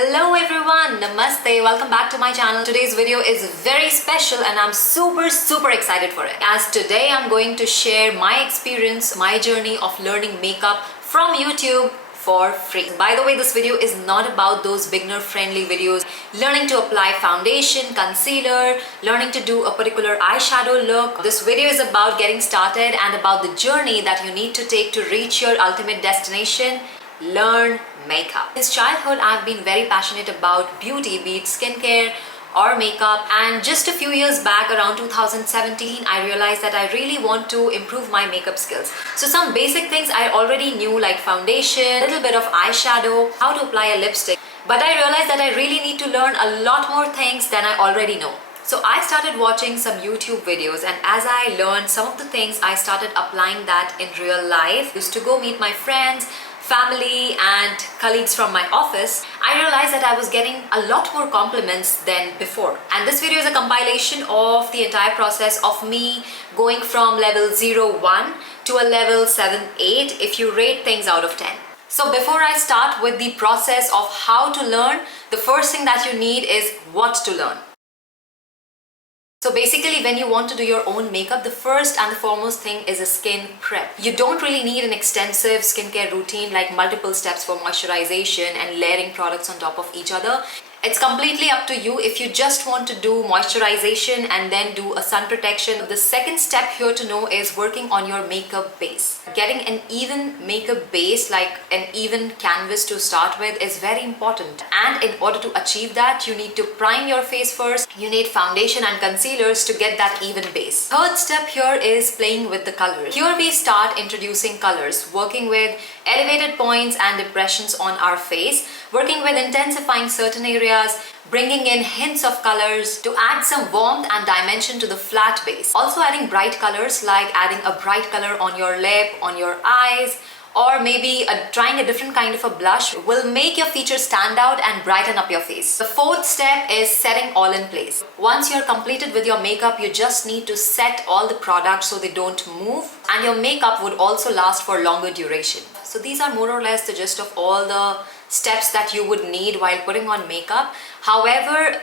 Hello everyone, Namaste, welcome back to my channel. Today's video is very special and I'm super excited for it. As today I'm going to share my experience, my journey of learning makeup from YouTube for free. By the way, this video is not about those beginner friendly videos, learning to apply foundation, concealer, learning to do a particular eyeshadow look. This video is about getting started and about the journey that you need to take to reach your ultimate destination, learn makeup. Since childhood, I've been very passionate about beauty, be it skincare or makeup, and just a few years back, around 2017, I realized that I really want to improve my makeup skills. So some basic things I already knew, like foundation, a little bit of eyeshadow, how to apply a lipstick, but I realized that I really need to learn a lot more things than I already know. So I started watching some YouTube videos, and as I learned some of the things, I started applying that in real life. I used to go meet my friends, family and colleagues from my office. I realized that I was getting a lot more compliments than before. And this video is a compilation of the entire process of me going from level 0-1 to a level 7-8 if you rate things out of 10. So before I start with the process of how to learn, the first thing that you need is what to learn. So basically, when you want to do your own makeup, the first and the foremost thing is a skin prep. You don't really need an extensive skincare routine like multiple steps for moisturization and layering products on top of each other. It's completely up to you. If you just want to do moisturization and then do a sun protection, the second step here to know is working on your makeup base. Getting an even makeup base, like an even canvas to start with, is very important. And in order to achieve that, you need to prime your face first. You need foundation and concealers to get that even base. Third step here is playing with the colors. Here we start introducing colors, working with elevated points and impressions on our face, working with intensifying certain areas, bringing in hints of colors to add some warmth and dimension to the flat base. Also adding bright colors, like adding a bright color on your lip, on your eyes, or maybe trying a different kind of a blush will make your features stand out and brighten up your face. The fourth step is setting all in place. Once you're completed with your makeup, you just need to set all the products so they don't move, and your makeup would also last for longer duration. So these are more or less the gist of all the steps that you would need while putting on makeup. However,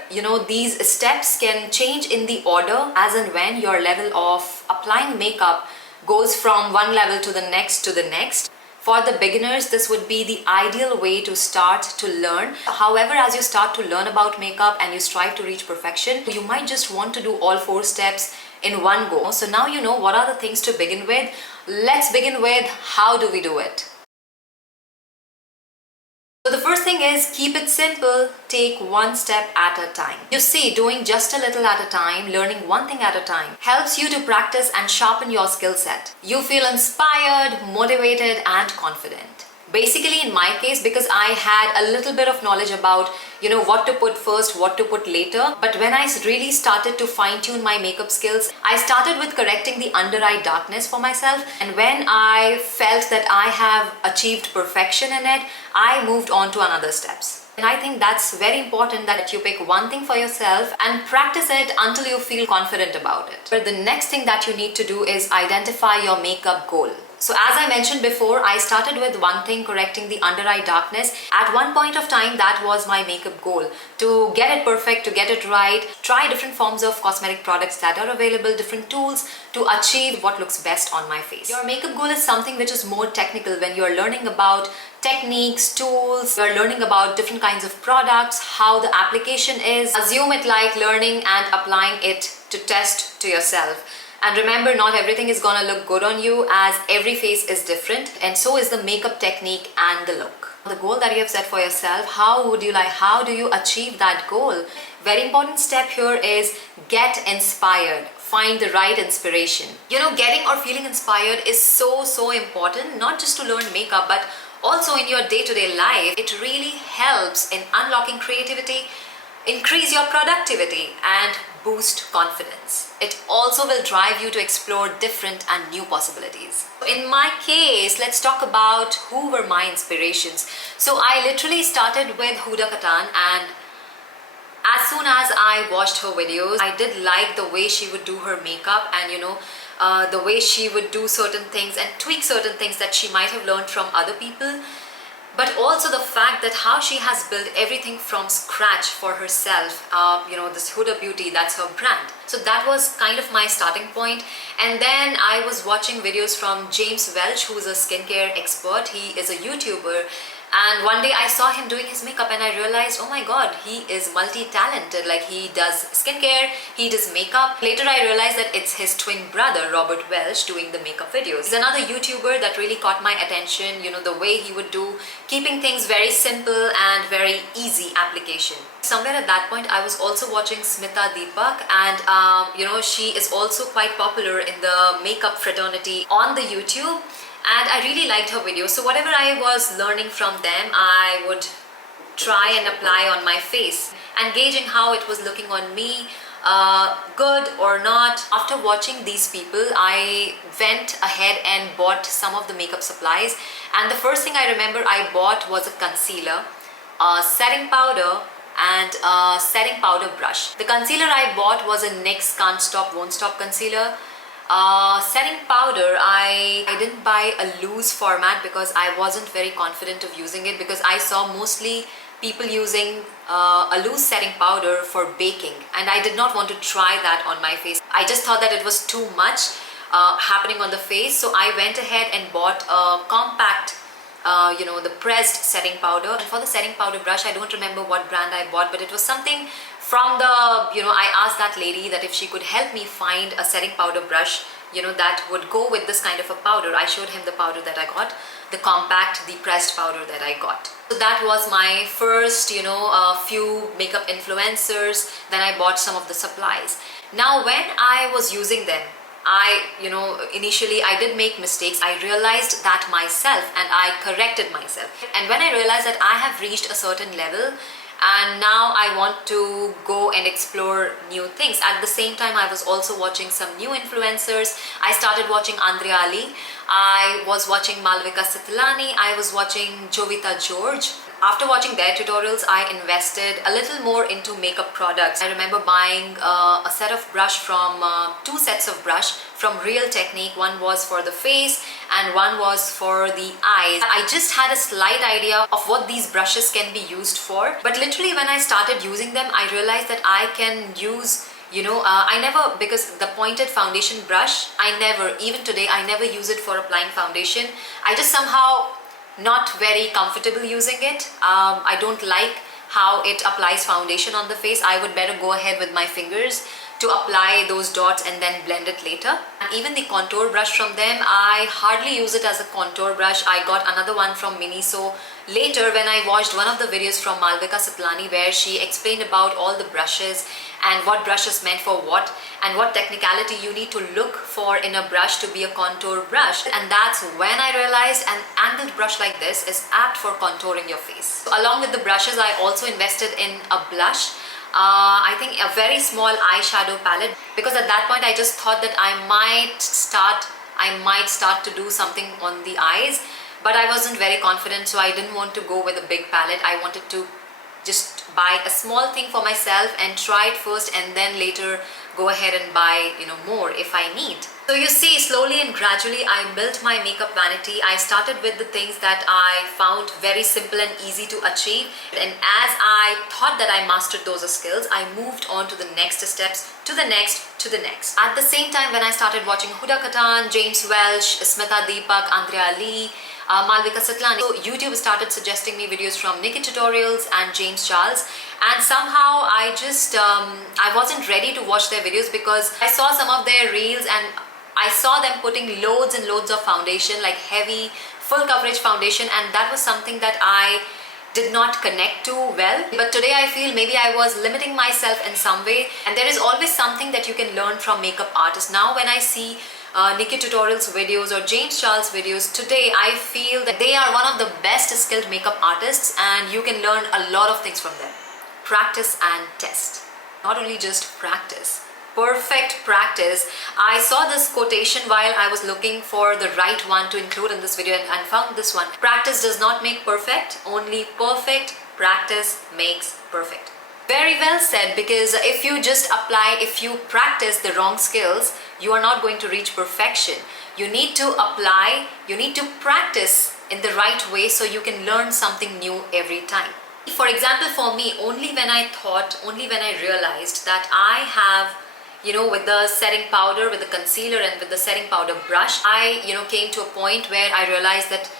these steps can change in the order as and when your level of applying makeup goes from one level to the next to the next. For the beginners, this would be the ideal way to start to learn. However, as you start to learn about makeup and you strive to reach perfection, you might just want to do all 4 steps in one go. So now you know what are the things to begin with. Let's begin with how do we do it. So the first thing is, keep it simple, take one step at a time. You see, doing just a little at a time, learning one thing at a time, helps you to practice and sharpen your skill set. You feel inspired, motivated and confident. Basically, in my case, because I had a little bit of knowledge about, what to put first, what to put later. But when I really started to fine-tune my makeup skills, I started with correcting the under-eye darkness for myself. And when I felt that I have achieved perfection in it, I moved on to another steps. And I think that's very important, that you pick one thing for yourself and practice it until you feel confident about it. But the next thing that you need to do is identify your makeup goal. So as I mentioned before, I started with one thing, correcting the under-eye darkness. At one point of time, that was my makeup goal. To get it perfect, to get it right, try different forms of cosmetic products that are available, different tools to achieve what looks best on my face. Your makeup goal is something which is more technical. When you're learning about techniques, tools, you're learning about different kinds of products, how the application is. Assume it like learning and applying it to test to yourself. And remember, not everything is gonna look good on you, as every face is different, and so is the makeup technique and the look. The goal that you have set for yourself, how do you achieve that goal? Very important step here is get inspired. Find the right inspiration. Getting or feeling inspired is so important, not just to learn makeup, but also in your day-to-day life. It really helps in unlocking creativity, increase your productivity and boost confidence. It also will drive you to explore different and new possibilities. In my case, let's talk about who were my inspirations. So I literally started with Huda Kattan, and as soon as I watched her videos, I did like the way she would do her makeup, and the way she would do certain things and tweak certain things that she might have learned from other people. but also the fact that how she has built everything from scratch for herself. This Huda Beauty, that's her brand. So that was kind of my starting point. And then I was watching videos from James Welch, who's a skincare expert. He is a YouTuber. And one day I saw him doing his makeup and I realized, oh my god, he is multi-talented. Like, he does skincare, he does makeup. Later I realized that it's his twin brother, Robert Welch, doing the makeup videos. He's another YouTuber that really caught my attention, the way he would do, keeping things very simple and very easy application. Somewhere at that point I was also watching Smita Deepak, and she is also quite popular in the makeup fraternity on the YouTube. And I really liked her videos. So whatever I was learning from them, I would try and apply on my face and gauging how it was looking on me, good or not. After watching these people, I went ahead and bought some of the makeup supplies. And the first thing I remember I bought was a concealer, a setting powder, and a setting powder brush. The concealer I bought was a NYX Can't Stop Won't Stop concealer. Setting powder, I didn't buy a loose format because I wasn't very confident of using it, because I saw mostly people using a loose setting powder for baking, and I did not want to try that on my face. I just thought that it was too much happening on the face, so I went ahead and bought a compact the pressed setting powder. And for the setting powder brush, I don't remember what brand I bought, but it was something from the, I asked that lady that if she could help me find a setting powder brush, that would go with this kind of a powder. I showed him the powder that I got, the compact, the pressed powder that I got. So that was my first, few makeup influencers. Then I bought some of the supplies. Now, when I was using them, initially I did make mistakes. I realized that myself and I corrected myself. And when I realized that I have reached a certain level and now I want to go and explore new things. At the same time, I was also watching some new influencers. I started watching Andrea Ali. I was watching Malvika Sitalani. I was watching Jovita George. After watching their tutorials, I invested a little more into makeup products. I remember buying a set of brush from, two sets of brush from Real Technique. One was for the face and one was for the eyes. I just had a slight idea of what these brushes can be used for. But literally when I started using them, I realized that I can use I never, because the pointed foundation brush, even today, I never use it for applying foundation. I just somehow not very comfortable using it. I don't like how it applies foundation on the face. I would better go ahead with my fingers to apply those dots and then blend it later. And even the contour brush from them, I hardly use it as a contour brush. I got another one from Miniso later when I watched one of the videos from Malvika Sitalani where she explained about all the brushes and what brush is meant for what and what technicality you need to look for in a brush to be a contour brush. And that's when I realized an angled brush like this is apt for contouring your face. So along with the brushes, I also invested in a blush. I think a very small eyeshadow palette, because at that point I just thought that I might start to do something on the eyes, but I wasn't very confident, so I didn't want to go with a big palette. I wanted to just buy a small thing for myself and try it first, and then later go ahead and buy more if I need. So you see, slowly and gradually I built my makeup vanity. I started with the things that I found very simple and easy to achieve, and as I thought that I mastered those skills, I moved on to the next steps, to the next, to the next. At the same time, when I started watching Huda Kattan, James Welch, Smita Deepak, Andrea Ali, Malvika Sitalani, so YouTube started suggesting me videos from Nikki Tutorials and James Charles, and somehow I just I wasn't ready to watch their videos because I saw some of their reels and I saw them putting loads and loads of foundation, like heavy full coverage foundation, and that was something that I did not connect to well. But today I feel maybe I was limiting myself in some way, and there is always something that you can learn from makeup artists. Now when I see Nikki Tutorials videos or James Charles videos today, I feel that they are one of the best skilled makeup artists and you can learn a lot of things from them. Practice and test. Not only just practice. Perfect practice. I saw this quotation while I was looking for the right one to include in this video and found this one. Practice does not make perfect, only perfect practice makes perfect. Very well said, because if you practice the wrong skills, you are not going to reach perfection. You need to apply, you need to practice in the right way so you can learn something new every time. For example, for me, only when I realized that I have, with the setting powder, with the concealer and with the setting powder brush, I, came to a point where I realized that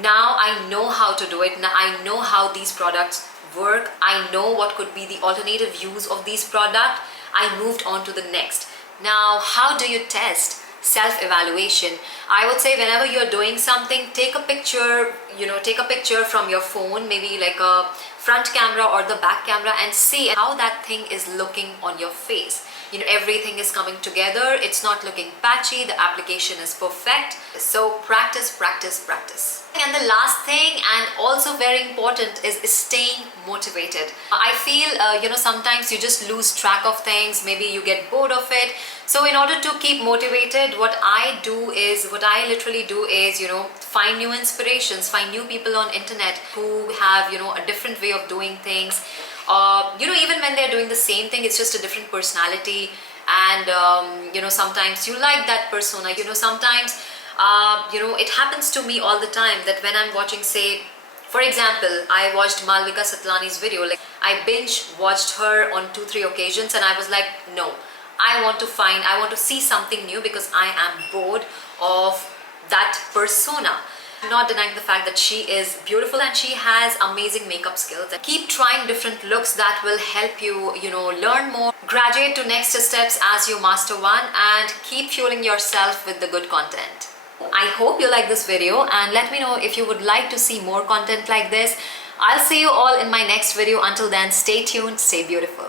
now I know how to do it. Now I know how these products work. I know what could be the alternative use of these products. I moved on to the next. Now, how do you test? Self-evaluation. I would say whenever you're doing something, take a picture, take a picture from your phone, maybe like a front camera or the back camera, and see how that thing is looking on your face. Everything is coming together. It's not looking patchy. The application is perfect. So practice, practice, practice. And the last thing, and also very important, is staying motivated. I feel, sometimes you just lose track of things. Maybe you get bored of it. So in order to keep motivated, what I literally do is, find new inspirations, find new people on internet who have, a different way of doing things. Even when they're doing the same thing, it's just a different personality. And, sometimes you like that persona. Sometimes, it happens to me all the time that when I'm watching, say, for example, I watched Malvika Satlani's video. Like, I binge watched her on 2-3 occasions, and I was like, no, I want to see something new because I am bored of that persona. I'm not denying the fact that she is beautiful and she has amazing makeup skills. Keep trying different looks that will help you, learn more, graduate to next steps as you master one, and keep fueling yourself with the good content. I hope you like this video, and let me know if you would like to see more content like this. I'll see you all in my next video. Until then, stay tuned, stay beautiful.